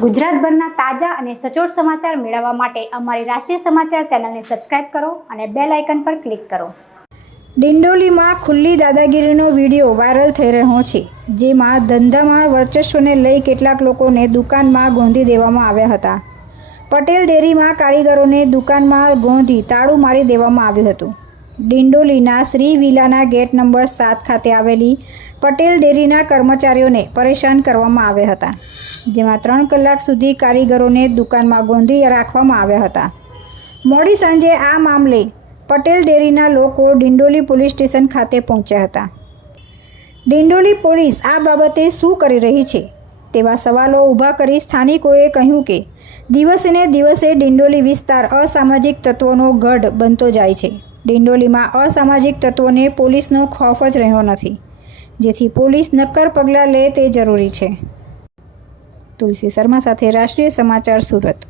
ગુજરાતભરના તાજા અને સચોટ સમાચાર મેળવવા માટે અમારી રાષ્ટ્રીય સમાચાર ચેનલને સબસ્ક્રાઇબ કરો અને બેલ આઇકન પર ક્લિક કરો. ડિંડોલીમાં ખુલ્લી દાદાગીરીનો વીડિયો વાયરલ થઈ રહ્યો છે, જેમાં ધંધામાં વર્ચસ્વને લઈ કેટલાક લોકોને દુકાનમાં ગોંધી દેવામાં આવ્યા હતા. પટેલ ડેરીમાં કારીગરોને દુકાનમાં ગોંધી તાળું મારી દેવામાં આવ્યું હતું. ડિંડોલીના શ્રી વિલાના ગેટ નંબર સાત ખાતે આવેલી પટેલ ડેરીના કર્મચારીઓને પરેશાન કરવામાં આવ્યા હતા, જેમાં ત્રણ કલાક સુધી કારીગરોને દુકાનમાં ગોંધી રાખવામાં આવ્યા હતા. મોડી સાંજે આ મામલે પટેલ ડેરીના લોકો ડિંડોલી પોલીસ સ્ટેશન ખાતે પહોંચ્યા હતા. ડિંડોલી પોલીસ આ બાબતે શું કરી રહી છે? તેવા સવાલો ઊભા કરી સ્થાનિકોએ કહ્યું કે, દિવસે ને દિવસે ડિંડોલી વિસ્તાર અસામાજિક તત્વોનો ગઢ બનતો જાય છે. ડિંડોલીમાં અસામાજિક તત્વોને પોલીસનો ખોફ જ રહ્યો નથી, જેથી પોલીસ નક્કર પગલાં લે તે જરૂરી છે. તુલસી શર્મા સાથે રાષ્ટ્રીય સમાચાર સુરત.